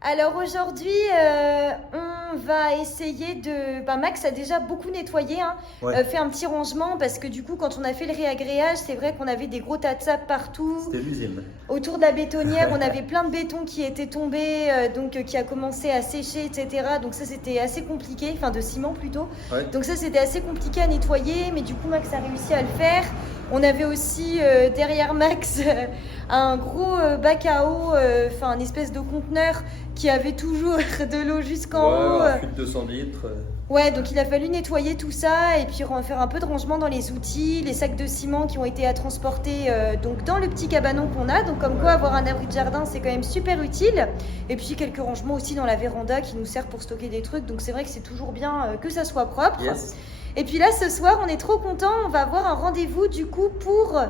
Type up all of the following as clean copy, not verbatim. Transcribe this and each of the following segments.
Alors aujourd'hui, on va essayer de... Max a déjà beaucoup nettoyé, hein, Ouais, fait un petit rangement parce que du coup, quand on a fait le réagréage, c'est vrai qu'on avait des gros tas de sable partout. c'était l'usine. Autour de la bétonnière, on avait plein de béton qui était tombé, qui a commencé à sécher, etc. Donc ça, c'était assez compliqué, enfin de ciment plutôt. Ouais. Donc ça, c'était assez compliqué à nettoyer, mais du coup, Max a réussi à le faire. On avait aussi derrière Max un gros bac à eau, un espèce de conteneur qui avait toujours de l'eau jusqu'en haut. Un fût de 200 litres. Ouais, donc il a fallu nettoyer tout ça et puis faire un peu de rangement dans les outils, les sacs de ciment qui ont été à transporter donc dans le petit cabanon qu'on a. Donc comme quoi avoir un abri de jardin c'est quand même super utile. Et puis quelques rangements aussi dans la véranda qui nous servent pour stocker des trucs. Donc c'est vrai que c'est toujours bien que ça soit propre. Yes. Et puis là ce soir on est trop contents, on va avoir un rendez-vous du coup pour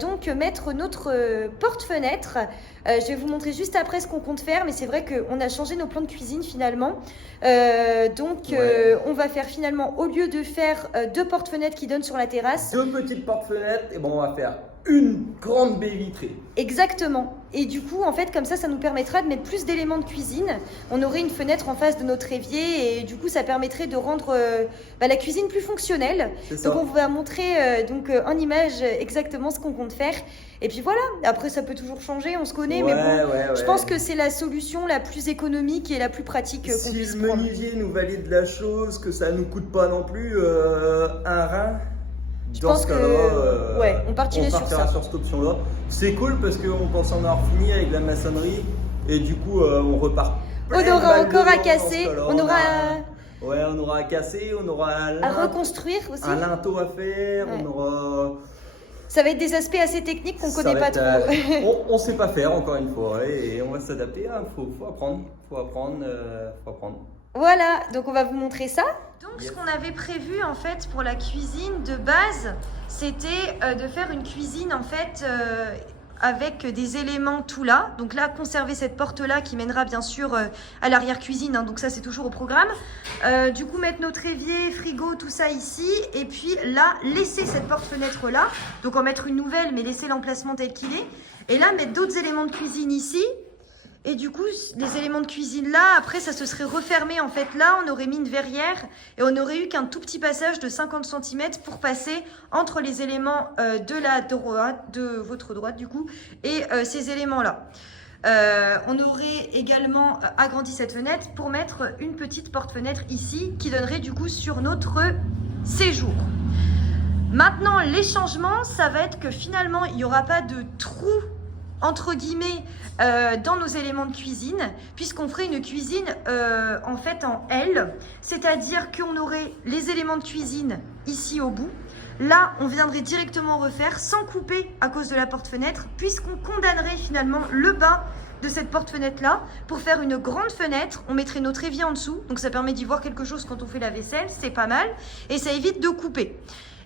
donc mettre notre porte-fenêtre. Je vais vous montrer juste après ce qu'on compte faire, mais c'est vrai qu'on a changé nos plans de cuisine finalement. On va faire finalement, au lieu de faire deux porte-fenêtres qui donnent sur la terrasse. Deux petites portes-fenêtres, et bon, on va faire une grande baie vitrée. Exactement. Et du coup, en fait, comme ça nous permettra de mettre plus d'éléments de cuisine. On aurait une fenêtre en face de notre évier et du coup, ça permettrait de rendre la cuisine plus fonctionnelle. C'est ça. Donc, on va montrer en image exactement ce qu'on compte faire. Et puis voilà, après, ça peut toujours changer, on se connaît, mais bon, je pense que c'est la solution la plus économique et la plus pratique qu'on Si puisse le prendre. menuisier nous valide la chose, que ça nous coûte pas non plus un rein, Je dans pense ce que, cas-là, ouais, on partirait sur ça. sur cette option-là. C'est cool parce qu'on pense en avoir fini avec la maçonnerie et du coup, on repart. On plein de aura balles encore à dedans, casser, dans ce cas-là. on aura Ouais, on aura à casser, on aura à reconstruire aussi. un linteau à faire, Ouais. on aura. Ça va être des aspects assez techniques qu'on Ça connaît va pas être, trop. on sait pas faire encore une fois ouais, et on va s'adapter. Hein. Faut apprendre, faut apprendre. Voilà, donc on va vous montrer ça. Donc Yes. ce qu'on avait prévu en fait pour la cuisine de base, c'était de faire une cuisine en fait avec des éléments tout là. Donc là, conserver cette porte là qui mènera bien sûr à l'arrière-cuisine, hein, donc ça c'est toujours au programme. Du coup, mettre notre évier, frigo, tout ça ici. Et puis là, laisser cette porte-fenêtre là. Donc en mettre une nouvelle, mais laisser l'emplacement tel qu'il est. Et là, mettre d'autres éléments de cuisine ici. Et du coup, les éléments de cuisine là, après ça se serait refermé en fait là, on aurait mis une verrière et on aurait eu qu'un tout petit passage de 50 cm pour passer entre les éléments de la droite, de votre droite du coup, et ces éléments là. On aurait également agrandi cette fenêtre pour mettre une petite porte-fenêtre ici qui donnerait du coup sur notre séjour. Maintenant, les changements, ça va être que finalement, il n'y aura pas de trou entre guillemets dans nos éléments de cuisine puisqu'on ferait une cuisine en fait en L, c'est-à-dire qu'on aurait les éléments de cuisine ici au bout. Là, on viendrait directement refaire sans couper à cause de la porte-fenêtre puisqu'on condamnerait finalement le bas de cette porte-fenêtre-là pour faire une grande fenêtre. On mettrait notre évier en dessous, donc ça permet d'y voir quelque chose quand on fait la vaisselle, c'est pas mal et ça évite de couper.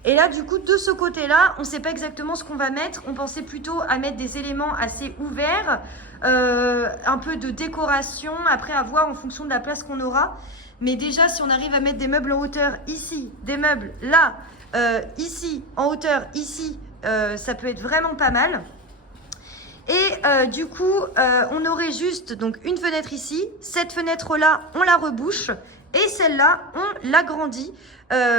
Et là, du coup, de ce côté-là, on ne sait pas exactement ce qu'on va mettre. On pensait plutôt à mettre des éléments assez ouverts, un peu de décoration, après à voir en fonction de la place qu'on aura. Mais déjà, si on arrive à mettre des meubles en hauteur ici, des meubles là, ici, en hauteur ici, ça peut être vraiment pas mal. Et du coup, on aurait juste donc une fenêtre ici. Cette fenêtre-là, on la rebouche. Et celle-là, on l'agrandit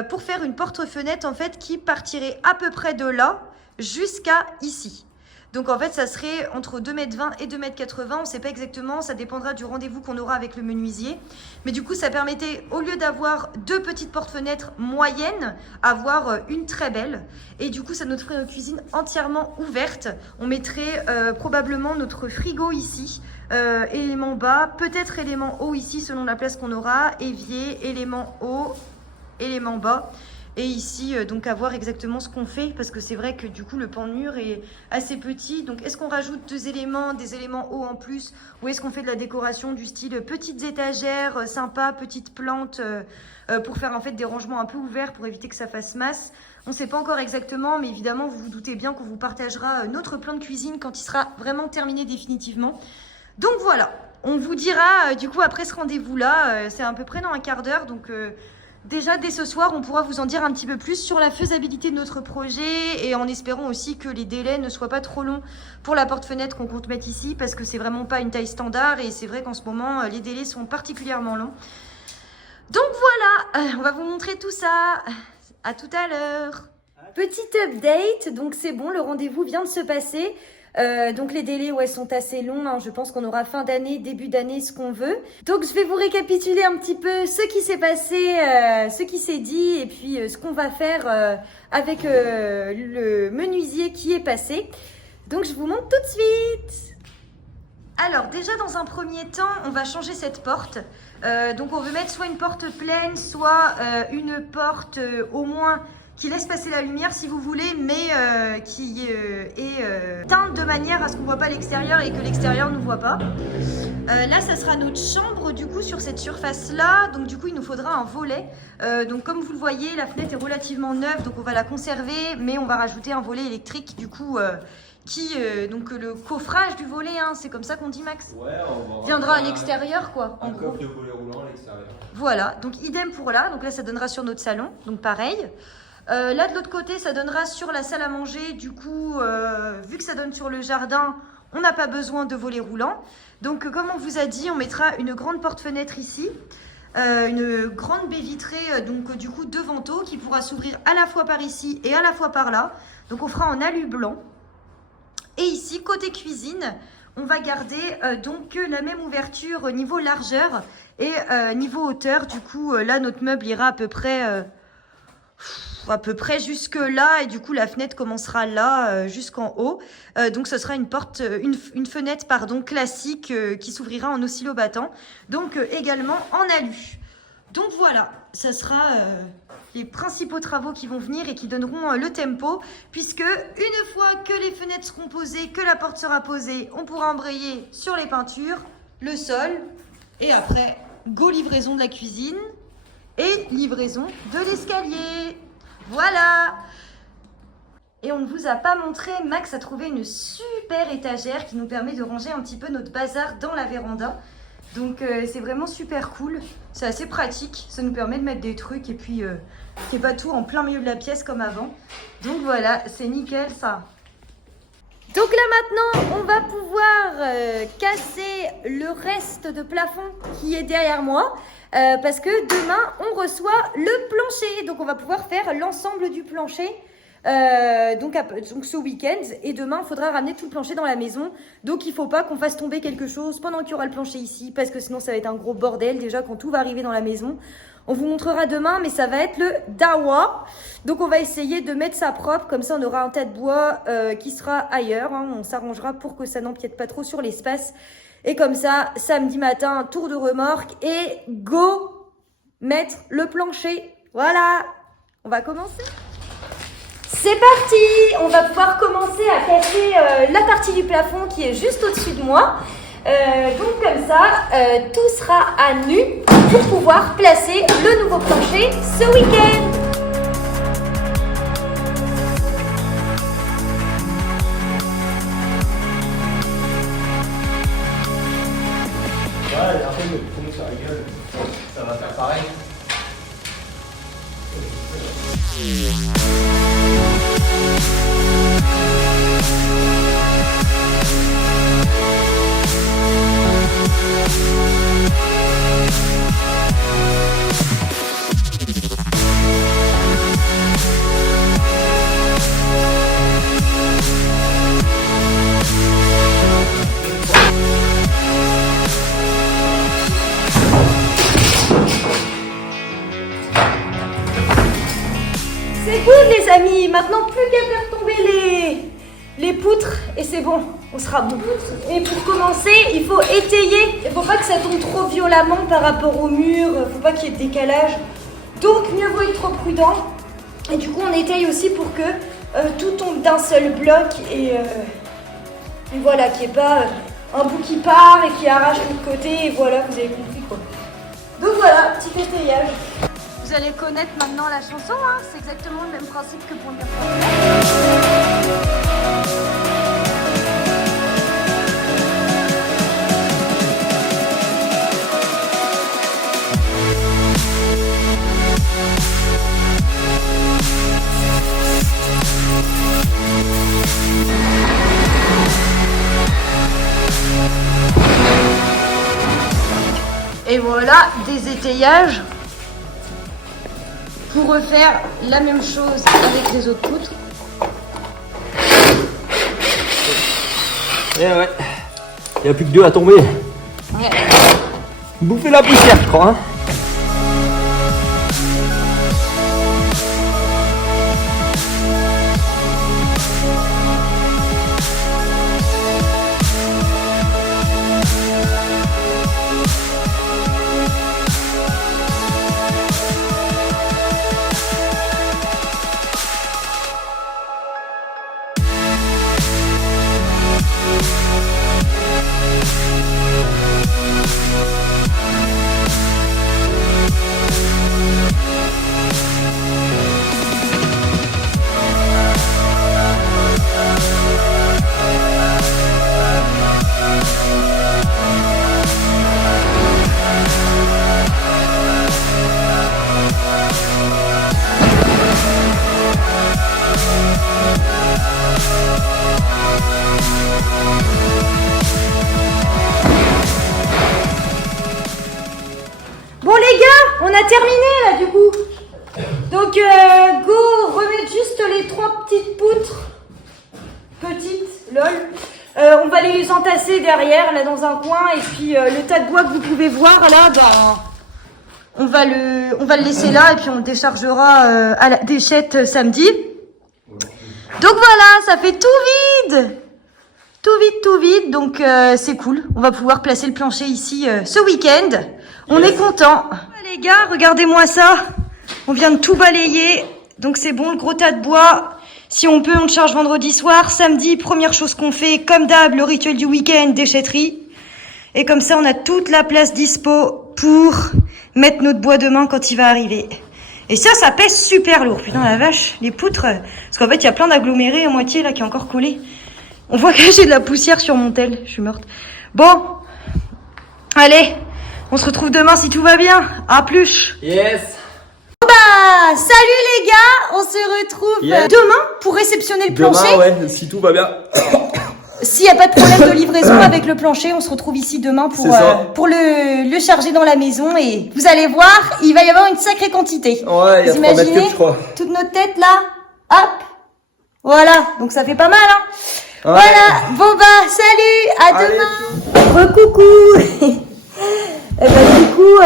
pour faire une porte-fenêtre en fait qui partirait à peu près de là jusqu'à ici. Donc en fait, ça serait entre 2,20 m et 2,80 m. On ne sait pas exactement, ça dépendra du rendez-vous qu'on aura avec le menuisier. Mais du coup, ça permettait, au lieu d'avoir deux petites porte-fenêtres moyennes, avoir une très belle. Et du coup, ça nous ferait une cuisine entièrement ouverte. On mettrait probablement notre frigo ici. Élément bas, peut-être élément haut ici selon la place qu'on aura, évier, élément haut, élément bas. Et ici, donc à voir exactement ce qu'on fait, parce que c'est vrai que du coup le pan de mur est assez petit. Donc est-ce qu'on rajoute des éléments hauts en plus, ou est-ce qu'on fait de la décoration du style petites étagères sympas, petites plantes, pour faire en fait des rangements un peu ouverts pour éviter que ça fasse masse. On ne sait pas encore exactement, mais évidemment vous vous doutez bien qu'on vous partagera notre plan de cuisine quand il sera vraiment terminé définitivement. Donc voilà, on vous dira du coup après ce rendez-vous là, c'est à peu près dans un quart d'heure, donc Déjà, dès ce soir, on pourra vous en dire un petit peu plus sur la faisabilité de notre projet et en espérant aussi que les délais ne soient pas trop longs pour la porte-fenêtre qu'on compte mettre ici parce que c'est vraiment pas une taille standard et c'est vrai qu'en ce moment, les délais sont particulièrement longs. Donc voilà, on va vous montrer tout ça. À tout à l'heure. Petit update, donc c'est bon, le rendez-vous vient de se passer. Donc les délais sont assez longs, hein. Je pense qu'on aura fin d'année, début d'année, ce qu'on veut. Donc je vais vous récapituler un petit peu ce qui s'est passé, ce qui s'est dit et puis ce qu'on va faire avec le menuisier qui est passé. Donc je vous montre tout de suite. Alors déjà dans un premier temps, on va changer cette porte. Donc on veut mettre soit une porte pleine, soit une porte au moins qui laisse passer la lumière si vous voulez, mais qui est teinte de manière à ce qu'on ne voit pas l'extérieur et que l'extérieur ne nous voit pas. Là, ça sera notre chambre du coup sur cette surface-là. Donc du coup, il nous faudra un volet. Donc comme vous le voyez, la fenêtre est relativement neuve, donc on va la conserver, mais on va rajouter un volet électrique du coup donc le coffrage du volet, hein, c'est comme ça qu'on dit Max. Ouais, on va viendra à l'extérieur quoi. Un coffre de volet roulant à l'extérieur. Voilà, donc idem pour là. Donc là, ça donnera sur notre salon, donc pareil. Là de l'autre côté ça donnera sur la salle à manger, du coup vu que ça donne sur le jardin on n'a pas besoin de volet roulant, donc comme on vous a dit on mettra une grande porte-fenêtre ici, une grande baie vitrée, donc du coup 2 vantaux qui pourra s'ouvrir à la fois par ici et à la fois par là, donc on fera en alu blanc. Et ici côté cuisine on va garder donc la même ouverture niveau largeur et niveau hauteur, du coup là notre meuble ira à peu près jusque là et du coup la fenêtre commencera là jusqu'en haut, donc ce sera une fenêtre pardon classique qui s'ouvrira en oscillobattant, donc également en alu. Donc voilà, ça sera les principaux travaux qui vont venir et qui donneront le tempo, puisque une fois que les fenêtres seront posées, que la porte sera posée, on pourra embrayer sur les peintures, le sol et après go livraison de la cuisine et livraison de l'escalier. Voilà. Et on ne vous a pas montré, Max a trouvé une super étagère qui nous permet de ranger un petit peu notre bazar dans la véranda. Donc c'est vraiment super cool, c'est assez pratique, ça nous permet de mettre des trucs et puis qu'il n'y ait pas tout en plein milieu de la pièce comme avant. Donc voilà, c'est nickel ça. Donc là maintenant, on va pouvoir casser le reste de plafond qui est derrière moi. Parce que demain, on reçoit le plancher. Donc, on va pouvoir faire l'ensemble du plancher donc ce week-end. Et demain, il faudra ramener tout le plancher dans la maison. Donc, il ne faut pas qu'on fasse tomber quelque chose pendant qu'il y aura le plancher ici. Parce que sinon, ça va être un gros bordel déjà quand tout va arriver dans la maison. On vous montrera demain, mais ça va être le dawa. Donc, on va essayer de mettre ça propre. Comme ça, on aura un tas de bois qui sera ailleurs. Hein. On s'arrangera pour que ça n'empiète pas trop sur l'espace. Et comme ça, samedi matin, tour de remorque et go mettre le plancher. Voilà, on va commencer. C'est parti, on va pouvoir commencer à casser la partie du plafond qui est juste au-dessus de moi. Donc comme ça, tout sera à nu pour pouvoir placer le nouveau plancher ce week-end. Ouais, et après, le tomber sur la gueule, ça va faire pareil. C'est good les amis, maintenant plus qu'à faire tomber les poutres et c'est bon, on sera bon. Et pour commencer, il faut étayer, il ne faut pas que ça tombe trop violemment par rapport au mur, il ne faut pas qu'il y ait de décalage. Donc mieux vaut être trop prudent. Et du coup on étaye aussi pour que tout tombe d'un seul bloc et voilà, qu'il n'y ait pas un bout qui part et qui arrache de l'autre côté et voilà, vous avez compris quoi. Donc voilà, petit étayage. Vous allez connaître maintenant la chanson, hein, c'est exactement le même principe que pour le Et voilà, des étayages pour refaire la même chose avec les autres poutres. Eh ouais, il n'y a plus que 2 à tomber. Ouais. Bouffer la poussière, je crois. Hein. Bon les gars, on a terminé là du coup. Donc go remettre juste les 3 petites poutres. Petites, lol. On va les entasser derrière là dans un coin et puis le tas de bois que vous pouvez voir là, ben, on va le laisser là et puis on le déchargera à la déchette samedi. Donc voilà, ça fait tout vide. Tout vide, donc c'est cool. On va pouvoir placer le plancher ici ce week-end. On est content. Les gars, regardez-moi ça. On vient de tout balayer. Donc c'est bon, le gros tas de bois. Si on peut, on le charge vendredi soir. Samedi, première chose qu'on fait, comme d'hab, le rituel du week-end, déchetterie. Et comme ça, on a toute la place dispo pour mettre notre bois demain quand il va arriver. Et ça pèse super lourd. Putain, la vache, les poutres. Parce qu'en fait, il y a plein d'agglomérés à moitié là qui est encore collé. On voit que j'ai de la poussière sur mon tel. Je suis morte. Bon. Allez. On se retrouve demain si tout va bien. À plus. Yes. Bah, salut les gars. On se retrouve demain pour réceptionner le plancher. Demain, ouais, si tout va bien. S'il n'y a pas de problème de livraison avec le plancher, on se retrouve ici demain pour le charger dans la maison. Et vous allez voir, il va y avoir une sacrée quantité. Ouais, il y a 3 mètres cubes, je crois. Toute notre tête là. Hop. Voilà. Donc ça fait pas mal, hein. Ouais. Voilà. Bon bah, salut. À demain. Recoucou. Et ben du coup,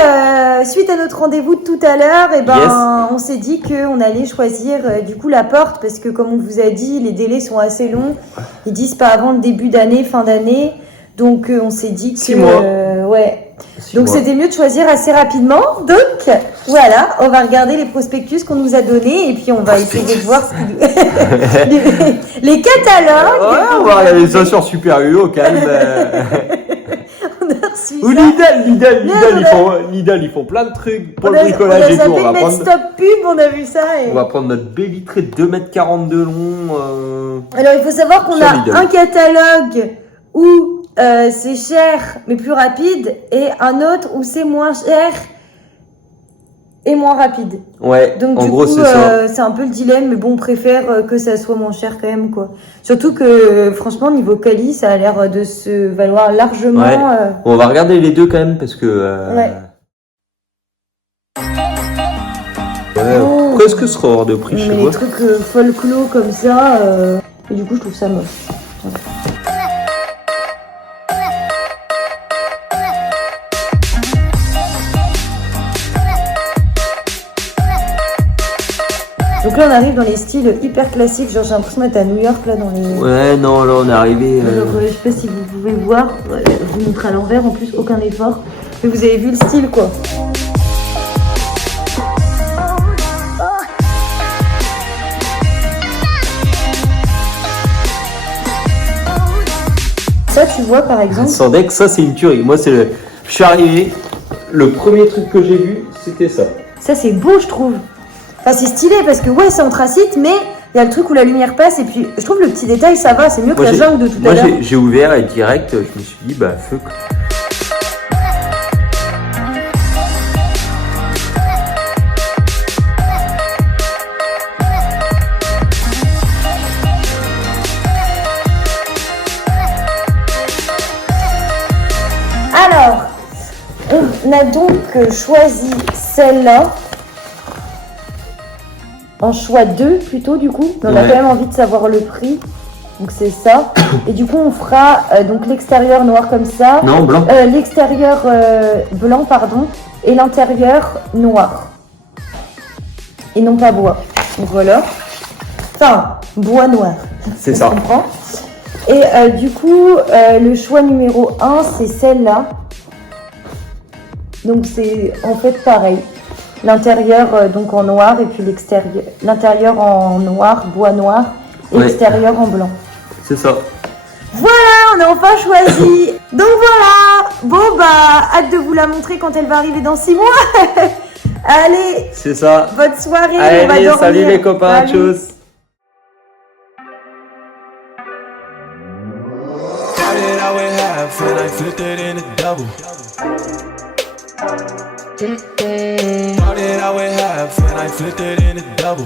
suite à notre rendez-vous de tout à l'heure, et ben on s'est dit qu'on allait choisir du coup la porte parce que comme on vous a dit, les délais sont assez longs. Ils disent pas avant le début d'année, fin d'année. Donc on s'est dit que 6 mois. Ouais. Donc c'était mieux de choisir assez rapidement. Donc voilà, on va regarder les prospectus qu'on nous a donnés et puis on va essayer de voir les catalogues. Ouais, on va regarder ça sur Super U au calme. Ou Lidl, ils font plein de trucs pour le bricolage et tout. On a zappé stop pub, on a vu ça. On va prendre notre baby tray de 2,40 m de long. Alors il faut savoir qu'on a Lidl. Un catalogue où c'est cher mais plus rapide et un autre où c'est moins cher et moins rapide. Ouais, donc en du gros coup, c'est ça. C'est un peu le dilemme, mais bon, on préfère que ça soit moins cher quand même, quoi. Surtout que, franchement, niveau quali, ça a l'air de se valoir largement. Ouais. On va regarder les deux quand même, parce que... Ouais. Presque ce sera hors de prix, je vois. Les trucs folklore comme ça, et du coup, je trouve ça moche. Ouais. Donc là on arrive dans les styles hyper classiques, genre j'ai l'impression d'être à New York là dans les... Ouais non là on est arrivé... Donc, je sais pas si vous pouvez voir, je vous montre à l'envers, en plus aucun effort, mais vous avez vu le style quoi. Ça tu vois par exemple... Sans deck, ça c'est une tuerie, moi c'est le... Je suis arrivé, le premier truc que j'ai vu c'était ça. Ça c'est beau je trouve. Enfin, c'est stylé parce que ouais, c'est anthracite, mais il y a le truc où la lumière passe et puis je trouve le petit détail, ça va, c'est mieux que la jungle de tout à l'heure. Moi, j'ai ouvert et direct, je me suis dit, bah, feu. Alors, On a donc choisi celle-là. En choix 2 plutôt du coup. Mais on a Ouais. quand même envie de savoir le prix. Donc c'est ça. Et du coup on fera donc l'extérieur noir comme ça. Non, blanc. L'extérieur blanc pardon. Et l'intérieur noir. Et non pas bois. Donc voilà. Enfin, bois noir. C'est On ça. comprend. Et du coup, le choix numéro 1, c'est celle-là. Donc c'est en fait pareil. L'intérieur donc en noir et puis l'extérieur. L'intérieur en noir, bois noir, et Ouais. l'extérieur en blanc. C'est ça. Voilà, on a enfin choisi. Donc voilà. Bon bah, hâte de vous la montrer quand elle va arriver dans 6 mois. Allez, C'est ça. bonne soirée. On va Allez, dormir. salut les copains, Salut. tchuss. Started out with half and I flipped it in a double. Started out with half and I flipped it in a double.